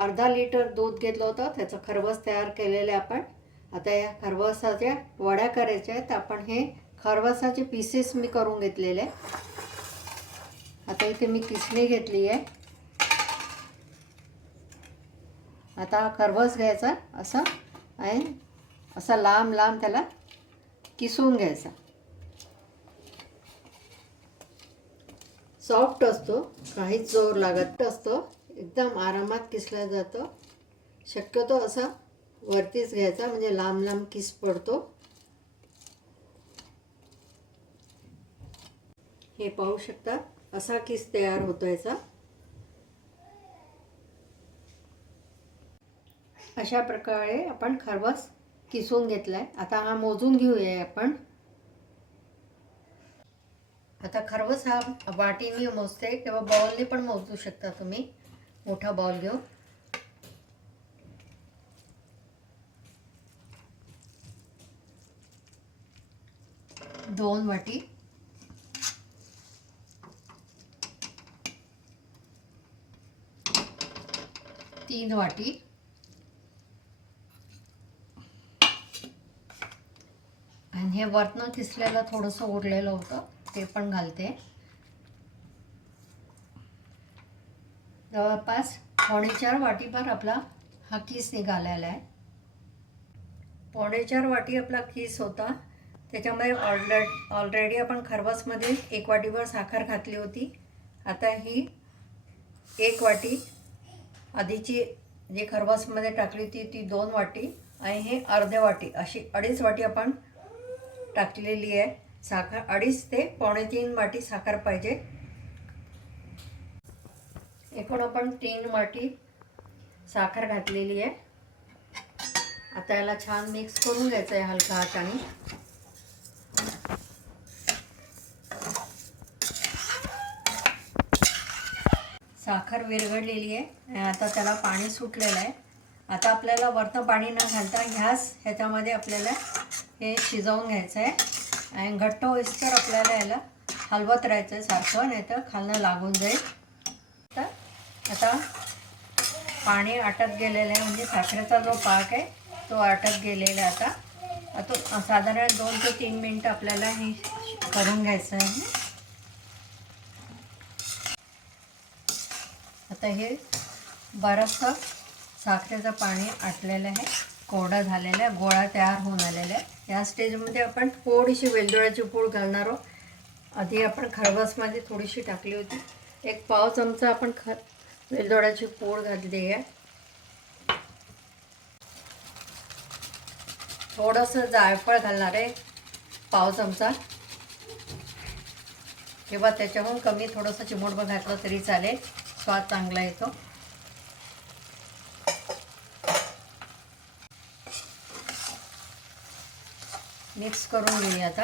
अर्धा लिटर दूध घेतलं होतं. त्याचं खरवस तयार केलेलं आहे आपण. आता या खरवसाच्या वड्या करायच्या आहेत. आपण हे खरवसाचे पीसेस मी करून घेतलेले आहे आता इथे मी किसणी घेतली आहे. आता खरवस घ्यायचा. असा आणि असा लांब लांब त्याला किसून घ्यायचा. सॉफ्ट असतो. काहीच जोर लागत असतो एकदम आरामात किसला जातो. शक्यतो असा वरतीच घ्यायचा म्हणजे लांब लांब किस पडतो. हे पाहू शकता असा किस तयार होतो याचा अशा प्रकारे आपण खरवस किसून घेतलाय. आता हा मोजून घेऊया आपण. आता खरवस हा वाटीने मोजते किंवा बॉलने पण मोजू शकता तुम्ही. मोठा बॉल घेऊ. दोन वाटी. तीन वाटी. आणि हे वरनं किसलेलं थोडंसं उरलेलं होतं ते पण घालते. जवळपास पावणेचार वाटीभर आपला हा किस निघालेला आहे. पावणेचार वाटी आपला किस होता. त्याच्यामध्ये ऑलरे ऑलरेडी आपण खरवसमध्ये एक वाटीभर साखर घातली होती. आता ही एक वाटी आधीची जी खरवसमध्ये टाकली होती ती दोन वाटी आणि हे अर्ध्या वाटी अशी अडीच वाटी आपण टाकलेली आहे. साखर अडीच ते पावणे तीन वाटी साखर पाहिजे. एकूण आपण तीन वाटी साखर घातलेली आहे. आता याला छान मिक्स करून घ्यायचं आहे हलका हाताने. साखर विरघळलेली आहे आता त्याला पाणी सुटलेलं आहे. आता आपल्याला वरतं पाणी न घालता ह्याच ह्याच्यामध्ये आपल्याला हे शिजवून घ्यायचं आहे. आणि घट्ट होईस तर आपल्याला याला हलवत राहायचं आहे सारखं नाही तर खालनं लागून जाईल. आता पाणी आटत गेलेलं आहे म्हणजे साखरेचा जो पाक आहे तो आटत गेलेला आहे आता. आता साधारण दोन ते तीन मिनटं आपल्याला हे करून घ्यायचं आहे. आता हे बरंचसं साखरेचं पाणी आटलेलं आहे कोरडं झालेलं आहे गोळा तयार होऊन आलेला आहे. या स्टेजमध्ये आपण थोडीशी वेलदोळ्याची पूड घालणार आहोत. आधी आपण खरवसमध्ये थोडीशी टाकली होती. एक पाव चमचा आपण ख वेलदोड्याची पूड घातली आहे. थोडंसं जायफळ घालणार आहे पाव चमचा. किंवा त्याच्याहून कमी थोडंसं चिमूटभर घातलं तरी चालेल. स्वाद चांगला येतो. मिक्स करून घेऊया आता.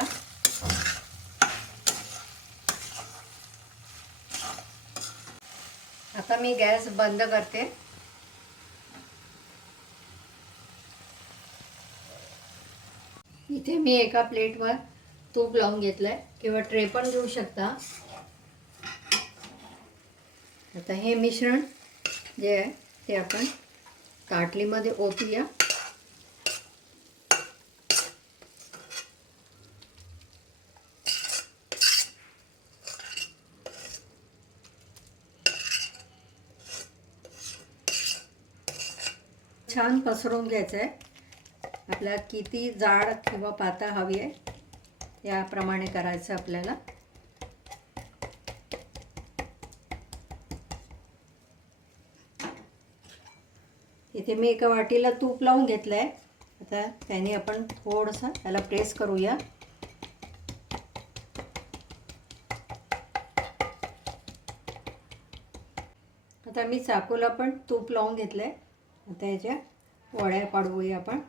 आता मी गॅस बंद करते. इथे मी एका प्लेटवर तूप लावून घेतलं आहे किंवा ट्रे पण घेऊ शकता. आता हे मिश्रण जे आहे ते आपण ताटलीमध्ये ओतूया. छान पसरवून घ्यायचं आहे आपल्याला किती जाड किंवा पातळ हवी आहे याप्रमाणे करायचं आपल्याला. इथे मी एका वाटीला तूप लावून घेतलं आहे आता त्याने आपण थोडंसं त्याला प्रेस करूया. आता मी चाकूला पण तूप लावून घेतलं आहे आता याच्या वड्या पाडूया आपण.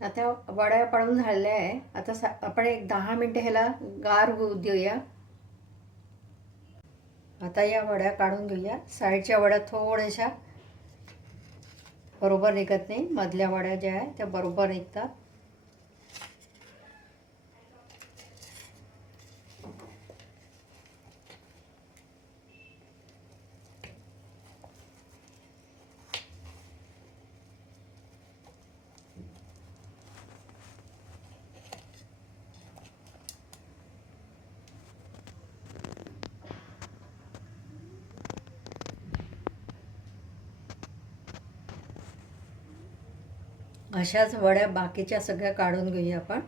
आता वड्या पडून झालेल्या आहे. आता सा आपण एक दहा मिनटं ह्याला गार होऊ देऊया. आता या वड्या काढून घेऊया. साईडच्या वड्या थोड्याशा बरोबर निघत नाही. मधल्या वड्या ज्या आहे त्या बरोबर निघतात. अशाच वड्या बाकीच्या सगळ्या काढून घेऊया आपण.